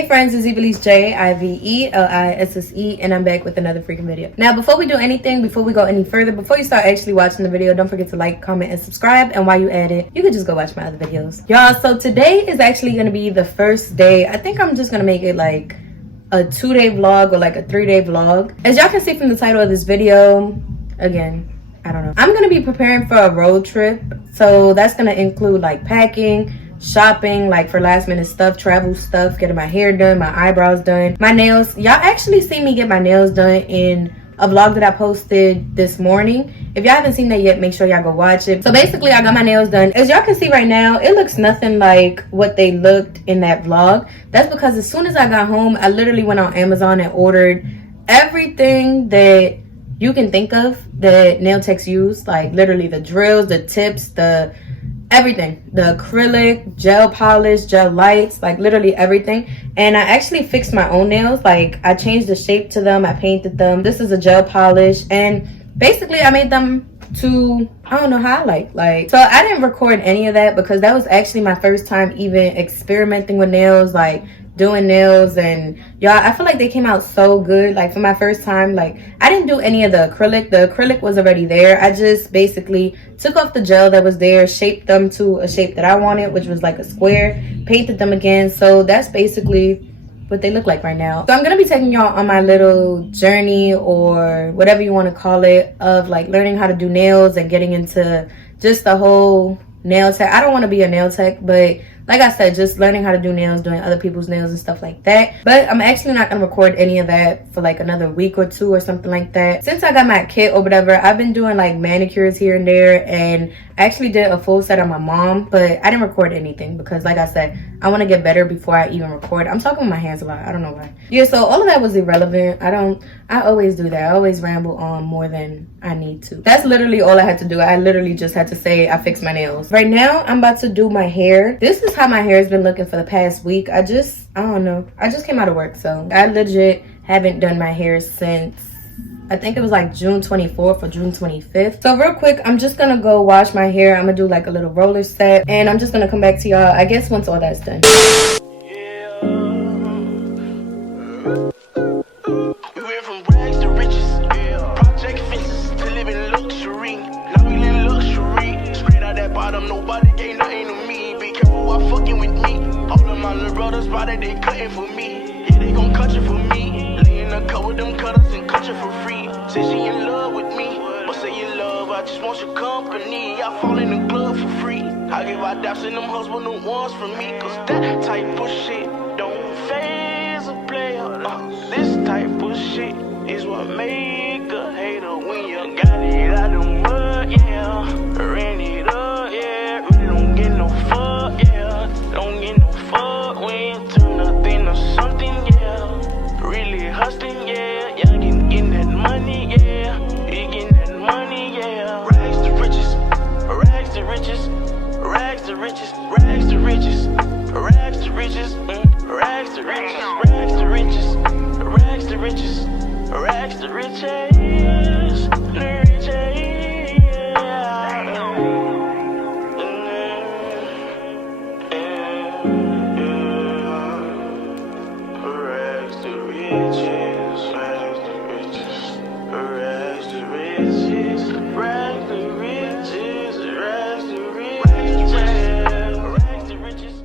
Hey friends, it's Ivelisse J, Ivelisse, and I'm back with another freaking video. Now, before we do anything, before we go any further, before you start actually watching the video, don't forget to like, comment, and subscribe. And while you at it, you can just go watch my other videos. Y'all, so today is actually going to be the first day. I think I'm just going to make it like a 2-day vlog or like a 3-day vlog. As y'all can see from the title of this video, again, I don't know. I'm going to be preparing for a road trip. So that's going to include like packing, shopping, like for last minute stuff, travel stuff, getting my hair done, my eyebrows done, my nails. Y'all actually seen me get my nails done in a vlog that I posted this morning. If y'all haven't seen that yet, make sure y'all go watch it. So basically, I got my nails done. As y'all can see right now, it looks nothing like what they looked in that vlog. That's because as soon as I got home, I literally went on Amazon and ordered everything that you can think of that nail techs use. Like literally the drills, the tips, the everything, the acrylic, gel polish, gel lights, like literally everything. And I actually fixed my own nails. Like I changed the shape to them, I painted them. This is a gel polish, and basically I made them to, I don't know how I like. So I didn't record any of that because that was actually my first time even experimenting with nails, like doing nails. And y'all, I feel like they came out so good. Like for my first time, like I didn't do any of the acrylic was already there. I just basically took off the gel that was there, shaped them to a shape that I wanted, which was like a square, painted them again. So that's basically what they look like right now. So I'm gonna be taking y'all on my little journey, or whatever you want to call it, of like learning how to do nails and getting into just the whole nail tech. I don't want to be a nail tech, but like I said, just learning how to do nails, doing other people's nails and stuff like that. But I'm actually not going to record any of that for like another week or two or something like that. Since I got my kit or whatever, I've been doing like manicures here and there, and I actually did a full set on my mom, but I didn't record anything because like I said, I want to get better before I even record. I'm talking with my hands a lot. I don't know why. Yeah, so all of that was irrelevant. I always do that. I always ramble on more than I need to. That's literally all I had to do. I literally just had to say I fixed my nails. Right now, I'm about to do my hair. This is how my hair has been looking for the past week. I don't know. I just came out of work, so I legit haven't done my hair since I think it was like June 24th or June 25th. So real quick, I'm just gonna go wash my hair. I'm gonna do like a little roller set, and I'm just gonna come back to y'all, I guess, once all that's done. They cutting for me, yeah, they gon' cut you for me. Lay in a cut with them cutters and cut you for free. Say she in love with me, but say you love, I just want your company. I fall in the glove for free. I give out daps and them husband the ones for me, cause that type of shit don't phase a player. This type of shit is what make a hater when you got it out the mud, yeah. Ran it up, yeah. Really don't get no fuck, yeah. Don't get no fuck when you turn nothing or something, yeah. Really hustling, yeah. Yeah, getting that money, yeah. You getting that money, yeah. Rags to riches, rags to riches, rags to riches, rags to riches, rags to riches, rags to riches, rags to riches, rags to riches, rags to riches, riches.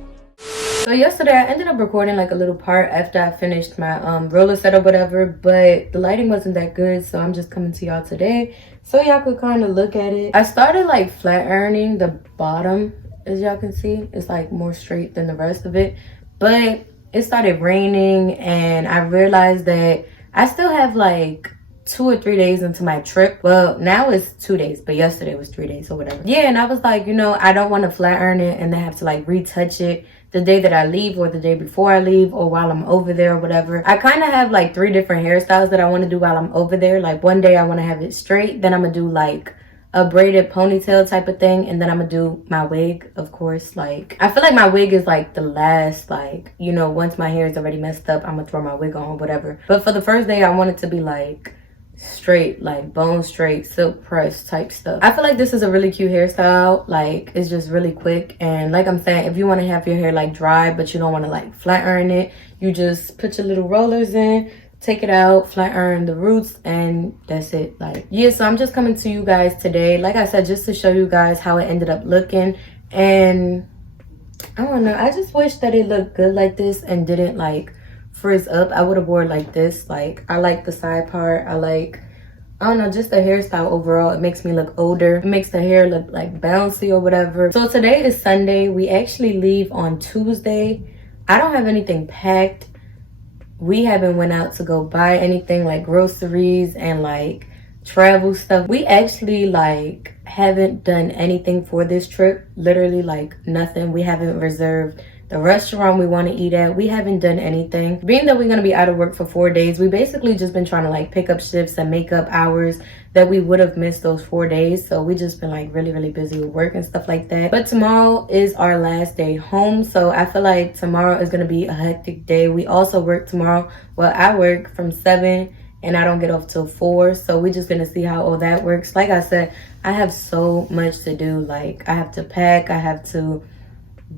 So yesterday I ended up recording like a little part after I finished my roller set or whatever, but the lighting wasn't that good, so I'm just coming to y'all today so y'all could kind of look at it. I started like flat ironing the bottom. As y'all can see, it's like more straight than the rest of it, but it started raining and I realized that I still have like 2 or 3 days into my trip. Well, now it's 2 days, but yesterday was 3 days or whatever. Yeah, and I was like, you know, I don't want to flat iron it and then have to like retouch it the day that I leave or the day before I leave or while I'm over there or whatever. I kind of have like 3 different hairstyles that I want to do while I'm over there. Like one day I want to have it straight, then I'm gonna do like a braided ponytail type of thing, and then I'm gonna do my wig, of course. Like I feel like my wig is like the last, like, you know, once my hair is already messed up, I'm gonna throw my wig on or whatever. But for the first day I want it to be like straight, like bone straight, silk press type stuff. I feel like this is a really cute hairstyle. Like, it's just really quick. And like I'm saying, if you want to have your hair like dry but you don't want to like flat iron it, you just put your little rollers in, take it out, flat iron the roots, and that's it. Like, yeah, so I'm just coming to you guys today, like I said, just to show you guys how it ended up looking. And I don't know, I just wish that it looked good like this and didn't like frizz up. I would have wore it like this. Like, I like the side part. I don't know, just the hairstyle overall. It makes me look older. It makes the hair look like bouncy or whatever. So today is Sunday. We actually leave on Tuesday. I don't have anything packed. We haven't went out to go buy anything like groceries and like travel stuff. We actually like haven't done anything for this trip. Literally like nothing. We haven't reserved the restaurant we want to eat at. We haven't done anything. Being that we're going to be out of work for 4 days, we basically just been trying to like pick up shifts and make up hours that we would have missed those 4 days. So we just been like really busy with work and stuff like that. But tomorrow is our last day home, so I feel like tomorrow is going to be a hectic day. We also work tomorrow. Well, I work from 7 and I don't get off till 4, so we're just gonna see how all that works. Like I said, I have so much to do. Like, I have to pack, I have to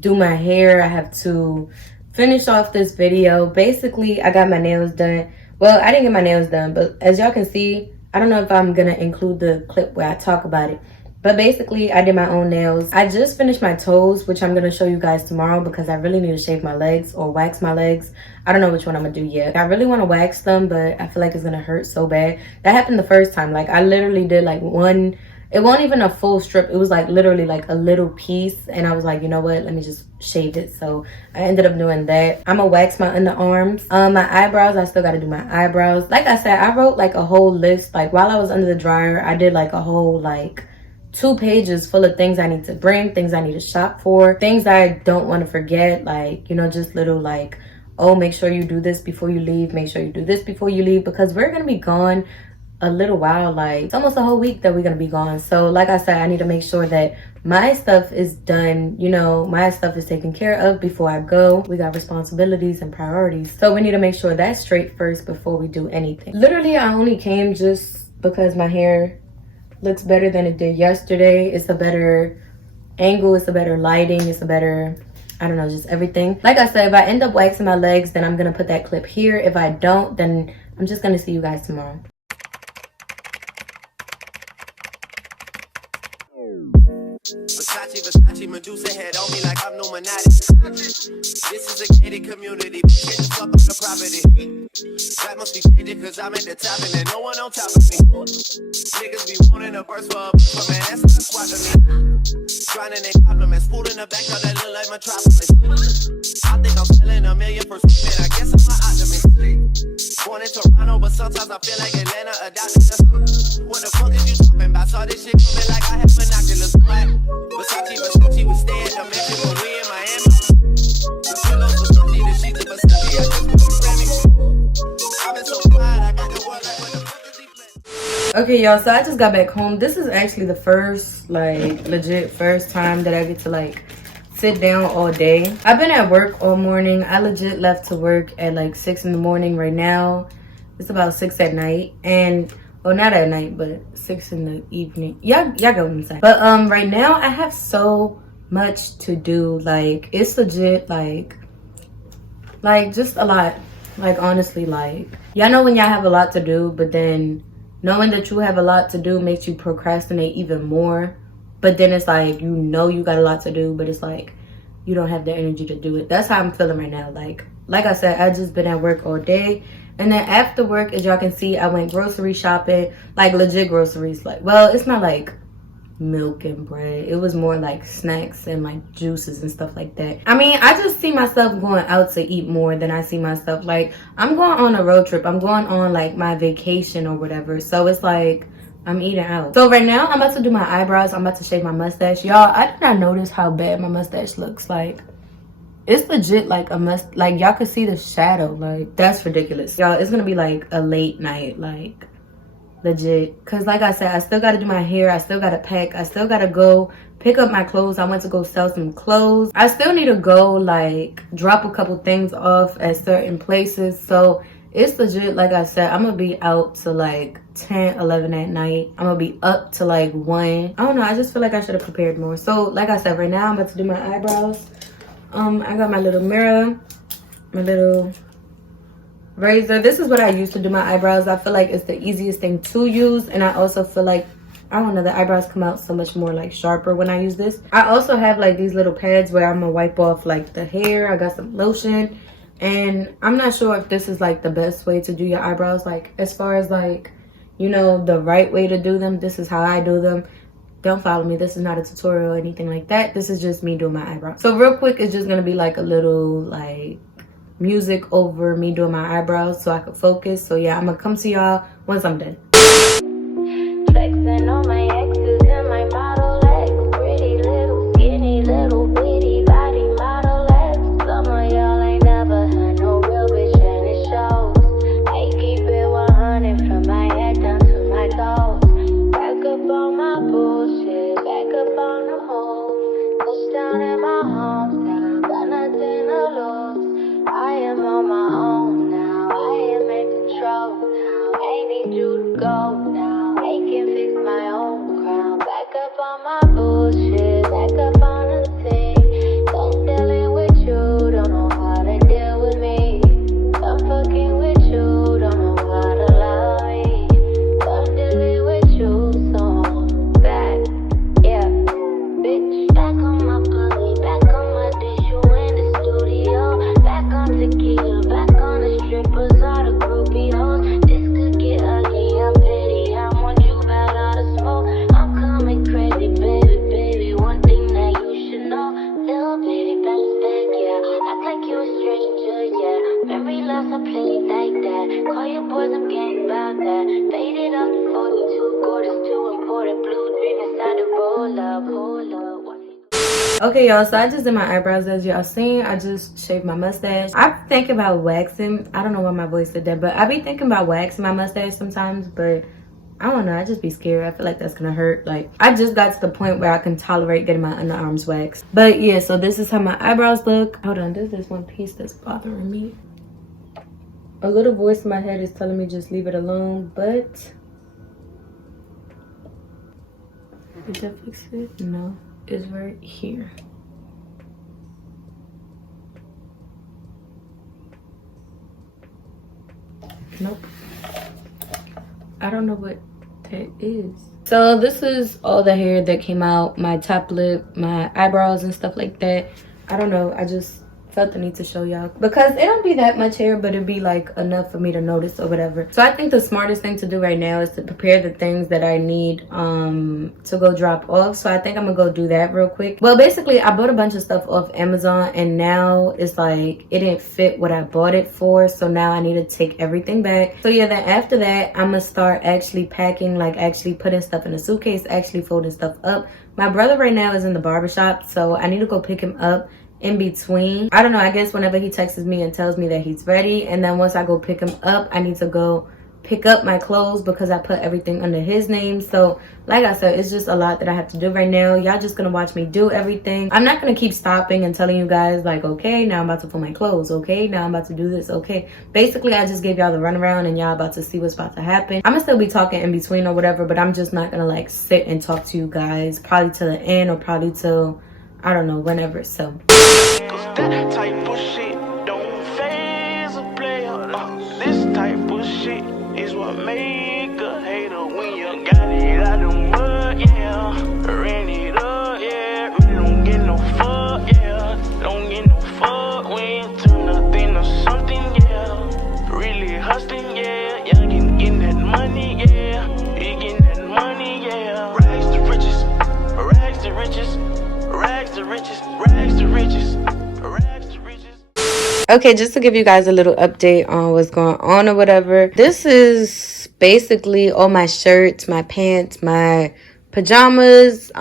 do my hair, I have to finish off this video. Basically, I got my nails done. Well, I didn't get my nails done, but as y'all can see, I don't know if I'm gonna include the clip where I talk about it, but basically I did my own nails. I just finished my toes, which I'm gonna show you guys tomorrow because I really need to shave my legs or wax my legs. I don't know which one I'm gonna do yet. I really want to wax them, but I feel like it's gonna hurt so bad. That happened the first time. Like, I literally did like one, it wasn't even a full strip, it was like literally like a little piece, and I was like, you know what, let me just shave it. So I ended up doing that. I'm gonna wax my underarms. My eyebrows, I still gotta do my eyebrows. Like I said, I wrote like a whole list. Like, while I was under the dryer, I did like a whole like 2 pages full of things I need to bring, things I need to shop for, things I don't want to forget. Like, you know, just little like, oh, make sure you do this before you leave, make sure you do this before you leave, because we're gonna be gone a little while. Like, it's almost a whole week that we're gonna be gone. So like I said, I need to make sure that my stuff is done, you know, my stuff is taken care of before I go. We got responsibilities and priorities, so we need to make sure that's straight first before we do anything. Literally, I only came just because my hair looks better than it did yesterday. It's a better angle, it's a better lighting, it's a better, I don't know, just everything. Like I said, if I end up waxing my legs, then I'm gonna put that clip here. If I don't, then I'm just gonna see you guys tomorrow. Versace, Medusa head on me like I'm Illuminati. This is a gated community. Get the fuck up the property. That must be changing cause I'm at the top and there's no one on top of me. Niggas be wanting a burst for a but man, that's not squashing me. Grinding in compliments, food in the back of that look like Metropolis. I think I'm selling $1 million per spin. I guess I'm an optimist. Born in Toronto, but sometimes I feel like Atlanta adopted us. What the fuck is you talking about? Saw this shit coming like I have binoculars. Versace, we stay at the mansion, but we in Miami. The pillows, Versace, the sheets of Versace. I just put the Grammy. I've been so quiet, I got the world like what the fuck is he playing? Okay, y'all, so I just got back home. This is actually the first, like, legit first time that I get to like sit down all day. I've been at work all morning. I legit left to work at like 6 in the morning. Right now it's about 6 at night, and well, not at night, but 6 in the evening. Y'all get what I'm saying. But right now I have so much to do. Like, it's legit like just a lot. Like, honestly, like, y'all know when y'all have a lot to do, but then knowing that you have a lot to do makes you procrastinate even more. But then it's like, you know you got a lot to do, but it's like you don't have the energy to do it. That's how I'm feeling right now. Like I said, I just been at work all day. And then after work, as y'all can see, I went grocery shopping. Like, legit groceries. Like, well, it's not like milk and bread. It was more like snacks and like juices and stuff like that. I mean, I just see myself going out to eat more than I see myself. Like, I'm going on a road trip. I'm going on like my vacation or whatever. So it's like, I'm eating out. So right now, I'm about to do my eyebrows. I'm about to shave my mustache. Y'all, I did not notice how bad my mustache looks. Like, it's legit like a must. Like, y'all could see the shadow. Like, that's ridiculous. Y'all, it's gonna be like a late night. Like, legit. Because like I said, I still got to do my hair. I still got to pack. I still got to go pick up my clothes. I went to go sell some clothes. I still need to go like drop a couple things off at certain places. So It's legit, like I said, I'm gonna be out to like 10, 11 at night. I'm gonna be up to like 1. I don't know, I just feel like I should have prepared more. So like I said, right now I'm about to do my eyebrows. I got my little mirror, my little razor. This is what I use to do my eyebrows. I feel like it's the easiest thing to use, and I also feel like, I don't know, the eyebrows come out so much more like sharper when I use this. I also have like these little pads where I'm gonna wipe off like the hair. I got some lotion, and I'm not sure if this is like the best way to do your eyebrows, like as far as like, you know, the right way to do them. This is how I do them. Don't follow me, this is not a tutorial or anything like that. This is just me doing my eyebrows. So real quick, it's just gonna be like a little like music over me doing my eyebrows so I could focus. So yeah, I'm gonna come to y'all once I'm done. Flexing on my exes and my Model X. Pretty little skinny little bitty body Model X. Some of y'all ain't never had no real bitch and it shows. I keep it 100 from my head down to my toes. Back up on my bullshit, back up on the hoes. Touchdown in my hometown, got nothing to lose. I am on my own now, I am in control now. I need you to go now. I can fix my own crown. Back up on my bullshit, back up on the scene. Don't dealing with you, don't know how to deal with me. I'm fucking with you, don't know how to love me. I'm dealing with you, so I'm back, yeah. Bitch, back on my pussy, back on my dish, you in the studio. Back on tequila, back on the strippers, all the groupie hoes. This could get ugly, I'm petty, I want you bad out of smoke. I'm coming crazy, baby, baby, one thing that you should know. Little bitty bounce back, yeah, act like you a stranger, yeah. Memory loss, I play it like that. Call your boys, I'm getting about that. Faded off the 42, gorgeous, too important, blue dream inside the roll up, hold up. Okay, y'all, so I just did my eyebrows. As y'all seen, I just shaved my mustache. I'm thinking about waxing. I don't know why my voice did that, but I be thinking about waxing my mustache sometimes, but I don't know, I just be scared. I feel like that's gonna hurt. Like, I just got to the point where I can tolerate getting my underarms waxed. But yeah, so this is how my eyebrows look. Hold on, there's this one piece that's bothering me. A little voice in my head is telling me just leave it alone, but did that fix it? No, it's right here. Nope. I don't know what that is. So this is all the hair that came out, my top lip, my eyebrows and stuff like that. I don't know, I just felt the need to show y'all because it don't be that much hair, but it'd be like enough for me to notice or whatever. So I think the smartest thing to do right now is to prepare the things that I need to go drop off. So I think I'm gonna go do that real quick. Well, basically I bought a bunch of stuff off Amazon, and now it's like it didn't fit what I bought it for, so now I need to take everything back. So yeah, then after that I'm gonna start actually packing, like actually putting stuff in a suitcase, actually folding stuff up. My brother right now is in the barbershop, so I need to go pick him up in between. I don't know, I guess whenever he texts me and tells me that he's ready, and then once I go pick him up, I need to go pick up my clothes because I put everything under his name. So like I said, it's just a lot that I have to do right now. Y'all just gonna watch me do everything. I'm not gonna keep stopping and telling you guys like, okay, now I'm about to fold my clothes, okay, now I'm about to do this, okay. Basically I just gave y'all the runaround and y'all about to see what's about to happen. I'm gonna still be talking in between or whatever, but I'm just not gonna like sit and talk to you guys probably till the end, or probably till, I don't know, whenever. So Cause that type of shit don't phase a player. This type of shit is what make a hater when you got it out the mud, yeah. Ran it up, yeah. Really don't get no fuck, yeah. Don't get no fuck when you turn nothing to something, yeah. Really hustling, yeah. Yeah, getting that money, yeah. You getting that money, yeah. Rags to riches, rags to riches, rags to riches, rags to riches. okay, just to give you guys a little update on what's going on or whatever, this is basically all my shirts, my pants, my pajamas,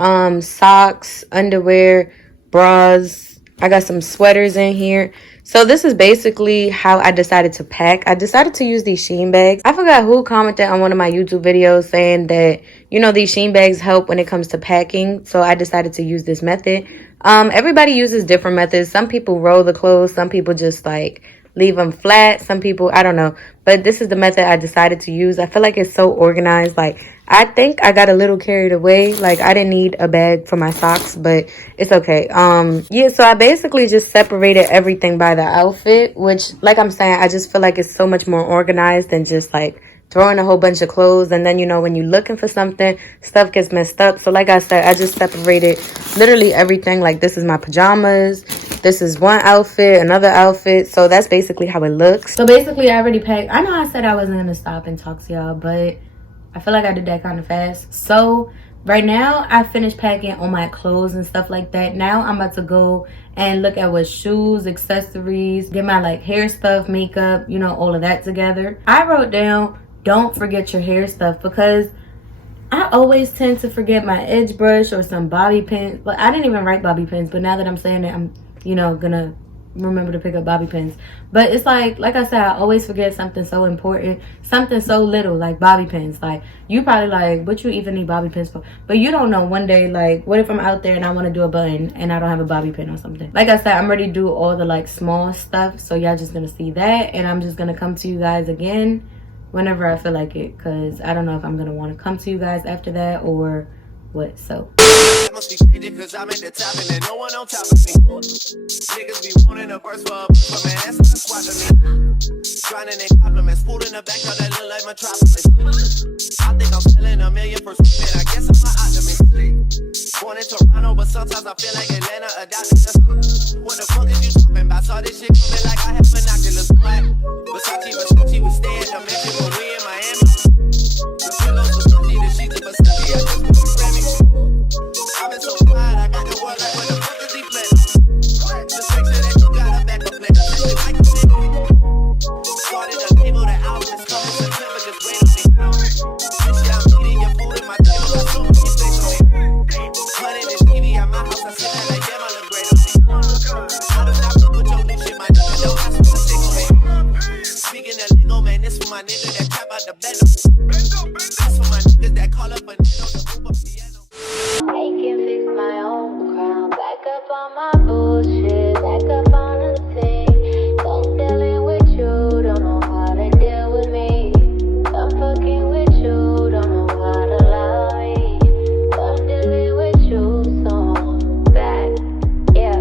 socks, underwear, bras. I got some sweaters in here. So this is basically how I decided to pack. I decided to use these Shein bags. I forgot who commented on one of my YouTube videos saying that, you know, these Shein bags help when it comes to packing. So I decided to use this method. Everybody uses different methods. Some people roll the clothes. Some people just like leave them flat. Some people, I don't know. But this is the method I decided to use. I feel like it's so organized. Like, I think I got a little carried away. Like, I didn't need a bag for my socks, but it's okay. Yeah, so I basically just separated everything by the outfit, which, like I'm saying, I just feel like it's so much more organized than just, like, throwing a whole bunch of clothes. And then, you know, when you're looking for something, stuff gets messed up. So like I said, I just separated literally everything. Like, this is my pajamas, this is one outfit, another outfit. So that's basically how it looks. So basically, I already packed. I know I said I wasn't gonna stop and talk to y'all, but I feel like I did that kind of fast. So right now, I finished packing all my clothes and stuff like that. Now I'm about to go and look at what shoes, accessories, get my like hair stuff, makeup, you know, all of that together. I wrote down, don't forget your hair stuff, because I always tend to forget my edge brush or some bobby pins. But I didn't even write bobby pins, but now that I'm saying it, I'm, you know, gonna remember to pick up bobby pins. But it's like I said, I always forget something so important, something so little, like bobby pins. Like, you probably like, what you even need bobby pins for? But you don't know, one day, like, what if I'm out there and I want to do a button and I don't have a bobby pin or something? Like I said, I'm ready to do all the like small stuff, so y'all just gonna see that, and I'm just gonna come to you guys again whenever I feel like it, because I don't know if I'm gonna want to come to you guys after that or what. So Must be changing cause I'm at the top and there's no one on top of me. Niggas be wanting a verse for a man, that's not a squad to me. Grinding in compliments, food in the back of that look like Metropolis. I think I'm selling $1 million per square, I guess I'm an optimist. Born in Toronto, but sometimes I feel like Atlanta adopted us. What the fuck is you talking about? Saw this shit coming like I have binoculars. Versace, we stay at the mansion when we in Miami. The pillows, Versace, the sheets of Versace, I just want to Grammy. I've been so quiet, I got the word like, what the fuck is he playing? Just make sure that you got a backup plan. Shit like this. Started a table that out, it's coming September, just wait on me. This year I'm eating your food in my table, got so many things on me. Money this TV at my house, I sit there like, damn, I look great on me. I do not put your new shit, my nigga, don't ask for the stick on me. Speaking of lingo, man, this for my nigga that trap out the bendo. This for my niggas that call up a nigga to move up piano. I can fix my own crown. Back up on my bullshit. Back up on the thing. Don't dealing with you. Don't know how to deal with me. I'm fucking with you. Don't know how to love me. I'm dealing with you. So I'm back. Yeah,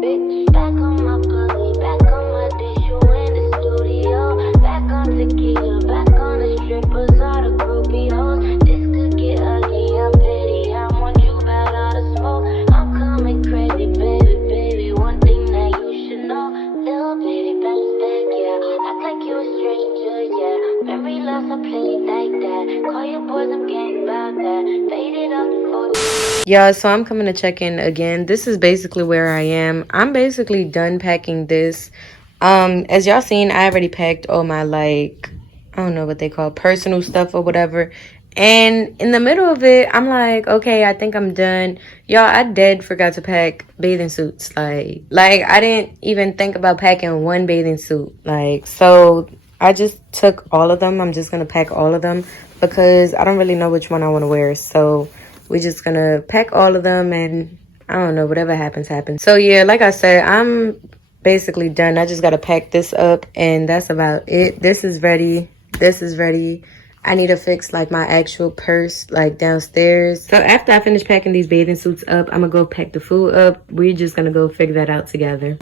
bitch. Back on my pussy. Back on my dish. You in the studio. Back on tequila. Back on the strippers. All the groupie hoes. This could get ugly. I'm petty. I want you bad out of smoke. I'm coming crazy, baby, baby. One thing that you should know, little baby, better stack, yeah. Act like you a stranger, yeah. Memory loss, I play it like that. Call your boys, I'm getting about that. Faded up the photo. yeah, so I'm coming to check in again. This is basically where I am. I'm basically done packing this. As y'all seen, I already packed all my, like, I don't know what they call personal stuff or whatever. And in the middle of it, I'm like, okay, I think I'm done. Y'all, I dead forgot to pack bathing suits. Like I didn't even think about packing one bathing suit. Like, so I just took all of them. I'm just gonna pack all of them because I don't really know which one I want to wear. So we're just gonna pack all of them, and I don't know, whatever happens, happens. So yeah, like I said, I'm basically done. I just gotta pack this up, and that's about it. This is ready. This is ready. I need to fix like my actual purse like downstairs. So after I finish packing these bathing suits up, I'm gonna go pack the food up. We're just gonna go figure that out together.